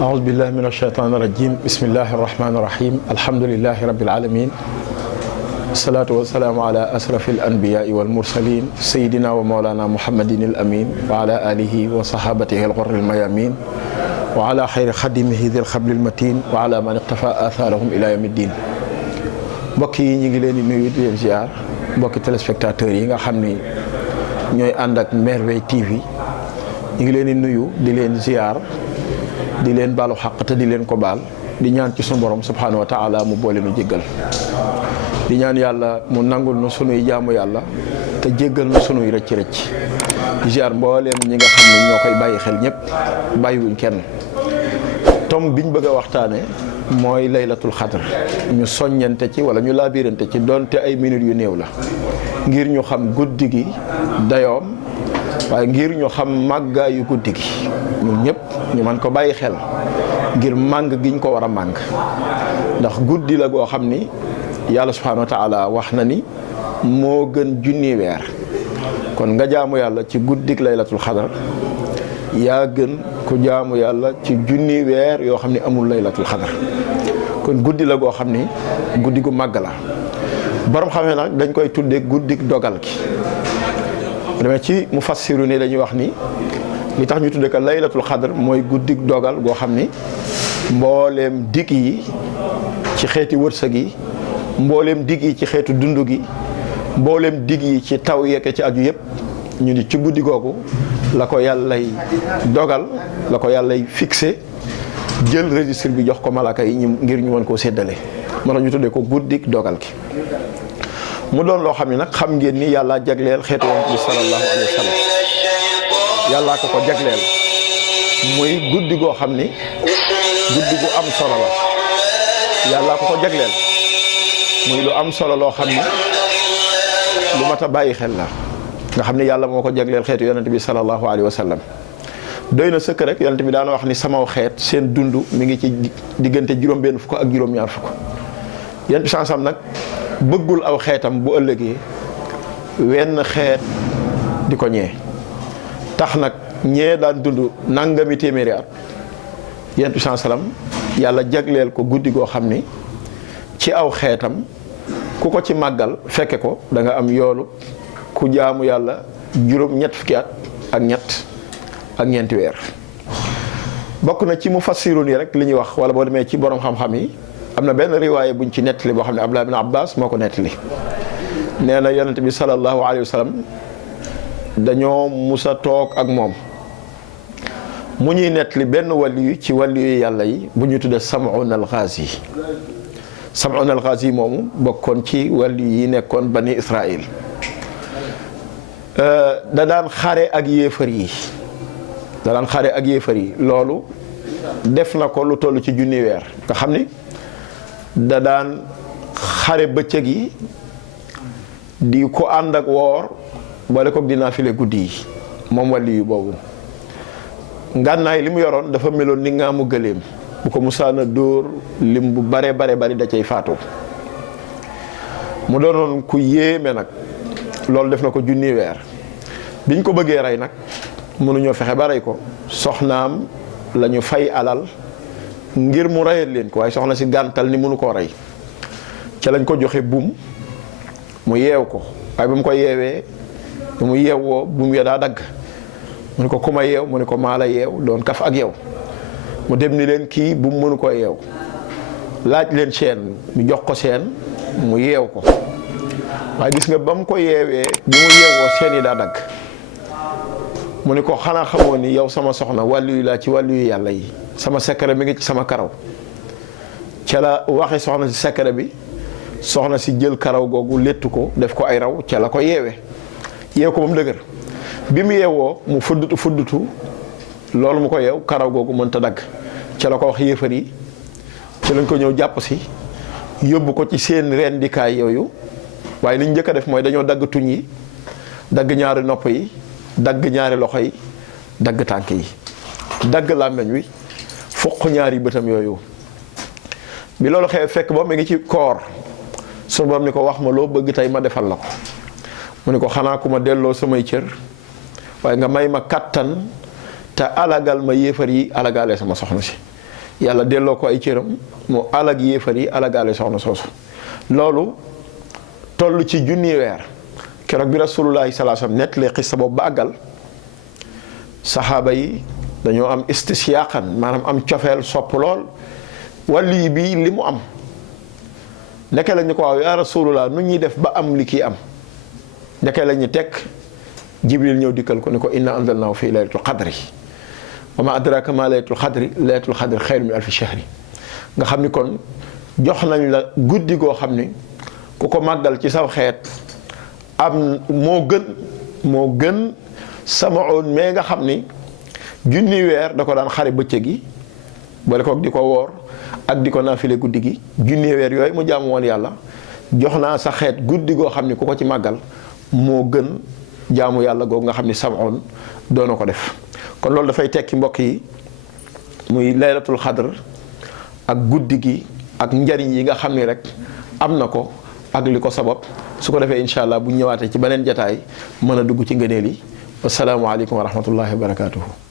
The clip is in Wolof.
أعوذ بالله من الشيطان الرجيم بسم الله الرحمن الرحيم الحمد لله رب العالمين الصلاة والسلام على أشرف الأنبياء والمرسلين سيدنا ومولانا محمد الأمين وعلى آله وصحابته الغر الميامين وعلى خير خدمه ذي الخبل المتين وعلى من اقتفى آثارهم إلى يوم الدين. mbokk yi ñu ngi leen di nuyu di leen ziar mbokki téléspectateurs yi nga xam ni ñooy ànd ak Merveille TV ñu ngi leen di nuyu di leen ziar di leen baalu xaq te di leen ko baal di ñaan ci sunu borom subhanahu wa taala mu boole nu jéggal di ñaan yàlla mu nangul nu sunuy jaamu yàlla te jéggal nu sunuy rëcc-rëcc di ziar mbooleem ñi nga xam ne ñoo koy bàyyi xel ñëpp bàyyiwuñ kenn. tom biñ bëgg a waxtaane mooy laylatul xadr ñu soññante ci wala ñu laabirante ci doonte ay minutes yu néew la ngir ñu xam guddi gi dayoom waaye ngir ñu xam màggaayu guddi gi ñun ñëpp ñu mën ko bàyyi xel ngir màng giñ ko war a màng ndax guddi la goo xam ni yàlla subhanahu wa taala wax na ni moo gën junni weer kon nga jaamu yàlla ci guddik laylatul xadr yaa gën ku jaamu yàlla ci junni weer yoo xam ne amul laylatul xadr kon guddi la goo xam ni guddi gu màgg la borom xamee nag dañ koy tuddee guddik dogal gi demee ci mufassiru ni dañuy wax ni li tax ñu tuddee ko laylatul xadr mooy guddik dogal goo xam ni mbooleem digg yi ci xeeti wërsëg yi mbooleem digg yi ci xeetu dund gi mbooleem digg yi ci taw yekke ci aju yëpp ñu ni ci guddi googu la ko yàllay dogal la ko yàllay fixé jël registre bi jox ko malaka yi ngir ñu mën koo séddale moo tax ñu tuddee ko guddik dogal gi mu doon loo xam ne nag xam ngeen ni yàlla jagleel xeetu yonent bi sallallahu alayhi wa sallam yàllaa ko jagleel muy guddi goo xam ni guddi gu am solo la yàllaa ko jagleel muy lu am solo loo xam ni lu mat a bàyyi xel la nga xam ne yàlla moo ko jagleel xeetu yonent bi sallallahu alayhi wa sallam doy na sëkk rek yonent bi daana wax ni samaw xeet seen dund mi ngi ci diggante juróom-benn fukk ak juróom-ñaar fukk yonent bi sansam nag bëggul aw xeetam bu ëllëgee wenn xeet di ko ñee tax nag ñee daan dund nangami téeméeri at yonent bi sansam yàlla jagleel ko guddi goo xam ni ci aw xeetam ku ko ci màggal fekke ko da nga am yoolu ku jaamu yàlla juróom-ñett fukki at ak ñett ak ñeenti weer bokk na ci mufassiru nii rek li ñuy wax wala boo demee ci borom xam-xam yi am na benn riwaaye buñ ci nettali boo xam ne Abdullah bin Abbas moo ko nettali nee na yonent bi sallallahu alayhi wa sallam dañoo musa toog ak moom mu ñuy nettali benn waliyu ci waliyu yàlla yi bu ñu tuddee Sam'un al-Ghazi Sam'un al-Ghazi moomu bokkoon ci waliyu yi nekkoon bani Israël da daan xare ak yéefar yi loolu def na ko lu toll ci junni weer nga xam ni da daan xare bëccëg yi di ko ànd ak woor boole ko dinaa file guddi yi moom wàlli yu boobu ngànnaay li mu yoroon dafa meloon ni nga mu gëléem bu ko musaana dóor lim bu bare bari da cay faatu mu doonoon ku yéeme nag loolu def na ko junni weer biñ ko bëggee rey nag mënuñoo fexe ba rey ko soxnaam la ñu fay alal ngir mu reyal leen ko waaye soxna si gàntal ni mënu koo rey ca lañ ko joxe buum mu yeew ko waaye ba mu ko yeewee ba mu yeewoo buum ya daa dagg mu ne ko ku ma yeew mu ne ko maa la yeew doon kaf ak yow mu dem ni leen kii buum mënu ko yeew laaj leen seen ñu jox ko seen mu yeew ko waaye gis nga ba mu ko yeewee bi mu yeewoo seen yi daa dagg mu ne ko xanaa xamoo ni yow sama soxna wàllu yu laa ci wàllu yu yàlla yi sama secret mi ngi ci sama karaw ca la waxe soxna si secret bi soxna si jël karaw googu léttu ko def ko ay raw ca la ko yeewe yeew ko ba mu dëgër bi mu yeewoo mu fuddutu loolu mu ko yeew karaw googu mënta dagg ca la ko wax yéefar yi ca lañ ko ñëw jàpp si yóbbu ko ci seen rendikaay yooyu waaye li ñu njëkk a def mooy dañoo dagg tuñ yi dagg ñaari nopp yi dagg ñaari loxo yi dagg tànk yi dagg làmmeñ wi foq ñaari bëtam yooyu bi loolu xew fekk ba mu ngi ci koor sunu borom ni ko wax ma loo bëgg tey ma defal la ko mu ne ko xanaa ku ma delloo samay cër waaye nga may ma kattan te alagal ma yéefar yi alagaale sama soxna si yàlla delloo ko ay cëram mu alag yéefar yi alagaale soxna soosu. loolu toll ci junni weer keroog bi rasulullahi sallallahu alayhi wasallam nettali xissa boobu ba àggal saxaaba yi dañoo am istisyaaqan maanaam am cofeel sopp lool wàlli bi li mu am ndeke la ñu ko waaw yaa rasulullah nu ñuy def ba am li kii am ndeke la ñu teg jibril ñëw dikkal ko ni ko inna anzalnahu fi laylatul qadri wa ma adraka ma laylatul qadri xayru min alfi shahri nga xam ni kon jox nañ la guddi goo xam ni ku ko màggal ci saw xeet am moo gën samaoon mais nga xam ni junni weer da ko daan xare bëccëg gi boole kook di ko woor ak di ko naafile guddi gi junni weer yooyu mu jaamu woon yàlla jox naa sa xeet guddi goo xam ni ku ko ci màggal moo gën jaamu yàlla googu nga xam ni samaoon doona ko def. kon loolu dafay tekki mbokk yi muy laylatul xadr ak guddi gi ak njariñ yi nga xam ni rek am na ko ak li ko sabab su ko defee incha allah bu ñëwaatee ci beneen jataay mën a dugg ci ngëneel yi. assalaamu aleykum wa rahmatullahi wa barakaatuhu.